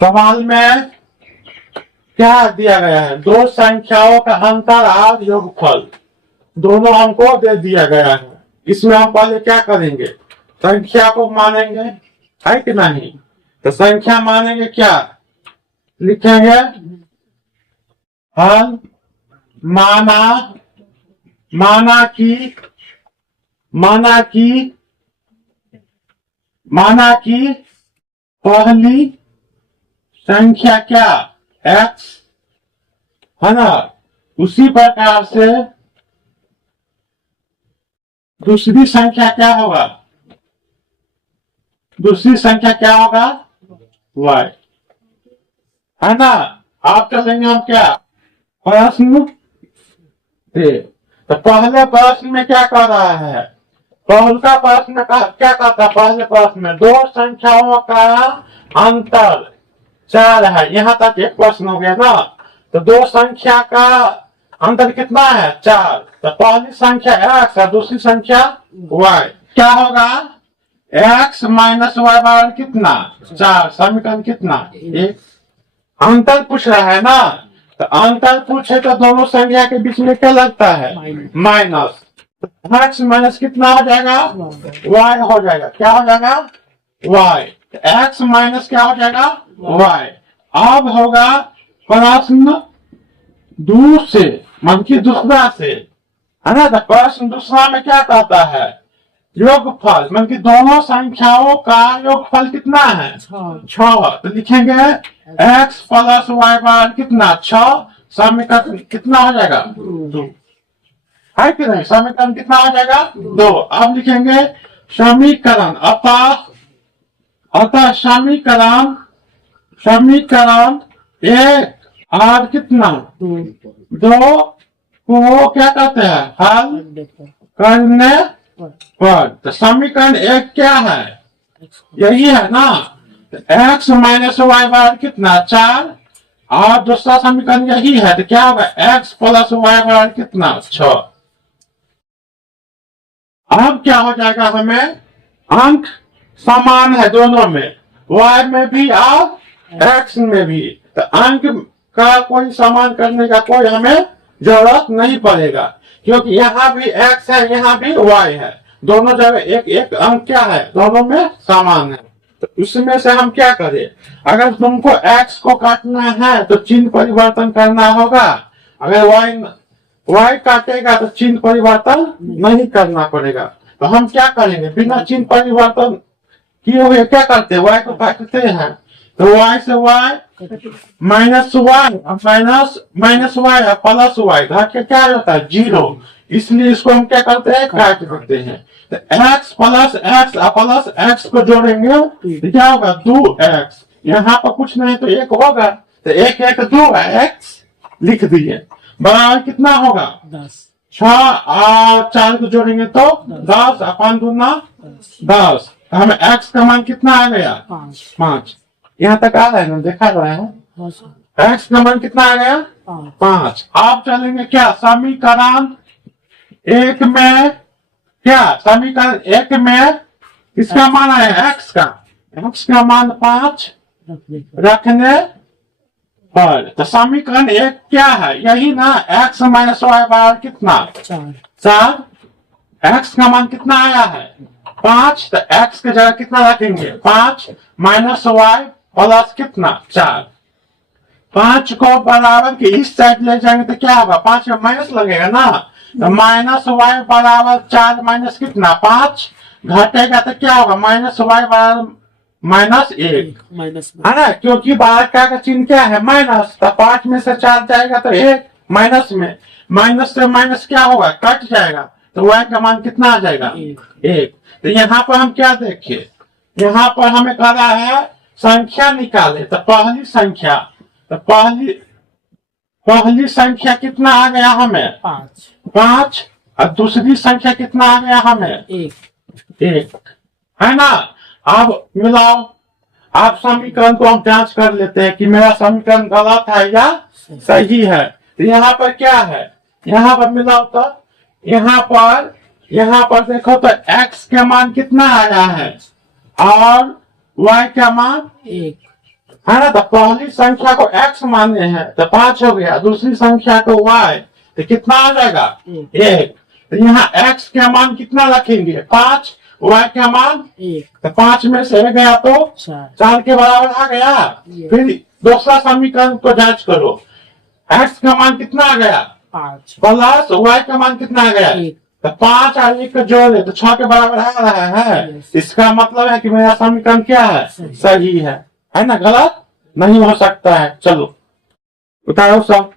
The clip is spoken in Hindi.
सवाल में क्या दिया गया है? दो संख्याओं का अंतर और योगफल दोनों हमको दे दिया गया है। इसमें हम पहले क्या करेंगे? संख्या को मानेंगे, है कि नहीं? तो संख्या मानेंगे, क्या लिखेंगे? हल माना कि पहली संख्या क्या x है ना, उसी प्रकार से दूसरी संख्या क्या होगा? दूसरी संख्या क्या होगा? y है ना। आप चलेंगे हम क्या प्रश्न से। तो पहले प्रश्न में क्या कर रहा है? पहला प्रश्न में क्या करता है? पहले प्रश्न में दो संख्याओं का अंतर 4 है। यहाँ तक एक प्रश्न हो गया ना। तो दो संख्या का अंतर कितना है? 4। तो पहली संख्या x है, दूसरी संख्या y। क्या होगा? x माइनस वाई बराबर कितना? 4। समीकरण कितना? 1। अंतर पूछ रहा है ना। तो अंतर पूछे तो दोनों संख्या के बीच में क्या लगता है? माइनस। x माइनस कितना हो जाएगा? y हो जाएगा। क्या हो जाएगा? y। x माइनस क्या हो जाएगा? y। अब होगा प्रश्न दूसरे, मतलब कि दूसरा से, है ना। तो प्रश्न दूसरा में क्या कहता है? योगफल, मतलब कि दोनों संख्याओं का योगफल कितना है? 6। तो लिखेंगे x प्लस वाई बराबर कितना? 6। समीकरण कितना हो जाएगा? 2। है कि नहीं? समीकरण कितना हो जाएगा? 2। अब लिखेंगे समीकरण, अतः समीकरण 1 और कितना? 2 को क्या कहते हैं? हल करने पर। तो समीकरण 1 क्या है? यही है ना। तो x माइनस वाई बराबर कितना? 4। और दूसरा समीकरण यही है। तो क्या होगा? x प्लस वाई बराबर कितना? 6। अब क्या हो जाएगा? हमें अंक समान है दोनों में, y में भी और x में भी। तो अंक का कोई समान करने का कोई हमें जरूरत नहीं पड़ेगा, क्योंकि यहाँ भी x है, यहाँ भी y है। दोनों जगह एक एक अंक क्या है? दोनों में समान है। तो इसमें से हम क्या करें? अगर तुमको x को काटना है तो चिन्ह परिवर्तन करना होगा। अगर y काटेगा तो चिन्ह परिवर्तन नहीं करना पड़ेगा। तो हम क्या करेंगे? बिना चिन्ह परिवर्तन किए हुए क्या करते हैं? y को काटते हैं। तो y से y minus y minus y plus y घट के क्या होता है? 0। इसलिए इसको हम क्या करते हैं? काट देते हैं। तो x प्लस x को जोड़ेंगे तो क्या होगा? 2x। यहाँ पर कुछ नहीं तो 1 होगा। तो 1 1 2 x लिख दिए। बराबर कितना होगा? 10। 6 और 4 को जोड़ेंगे तो 10। अपन दूना 10। हमें x का मान कितना आ गया? 5। यहाँ तक आ रहा है ना, देखा रहा है। x का मान कितना आ गया? 5। आप चलेंगे क्या समीकरण 1 में? क्या समीकरण 1 में किसका मान है? x का मान 5 रखने पर। तो समीकरण 1 क्या है? यही ना, x माइनस वाई बराबर कितना? 4। x का मान कितना आया है? 5। तो x के जगह कितना रखेंगे? 5 माइनस वाई प्लस कितना? 4। 5 को बराबर के इस साइड ले जाएंगे तो क्या होगा? 5 में माइनस लगेगा ना। तो माइनस वाई बराबर 4 माइनस कितना? 5 घटेगा तो क्या होगा? माइनस वाई बराबर -1 है ना, क्योंकि बाहर का चिन्ह क्या है? माइनस। तो 5 में से 4 जाएगा तो 1 माइनस में, माइनस से माइनस क्या होगा? कट जाएगा। तो y का मान कितना आ जाएगा? 1। तो यहाँ पर हम क्या देखें? यहाँ पर हमें कह रहा है संख्या निकाले। तो पहली संख्या कितना आ गया हमें? 5। और दूसरी संख्या कितना आ गया हमें? 1 है ना। अब मिलाओ। आप समीकरण को हम जांच कर लेते हैं कि मेरा समीकरण गलत है या सही है। तो यहाँ पर क्या है? यहाँ पर मिलाओ। तो यहाँ पर देखो तो x के मान कितना आया है और y का मान 1। है ना। तो पहली संख्या को x माने हैं तो 5 हो गया, दूसरी संख्या को y, तो कितना आ जाएगा 1। तो यहाँ x का मान कितना रखेंगे 5, y का मान 1, तो 5 में से 1 गया तो 4 के बराबर आ गया। फिर दूसरा समीकरण को जांच करो, x का मान कितना आ गया 5, प्लस y का मान कितना आ गया 1, तो 5 और 1 का जोड़े तो 6 के बराबर आ रहा है। इसका मतलब है कि मेरा समीकरण क्या है, सही है ना, गलत नहीं हो सकता है। चलो बताओ सब।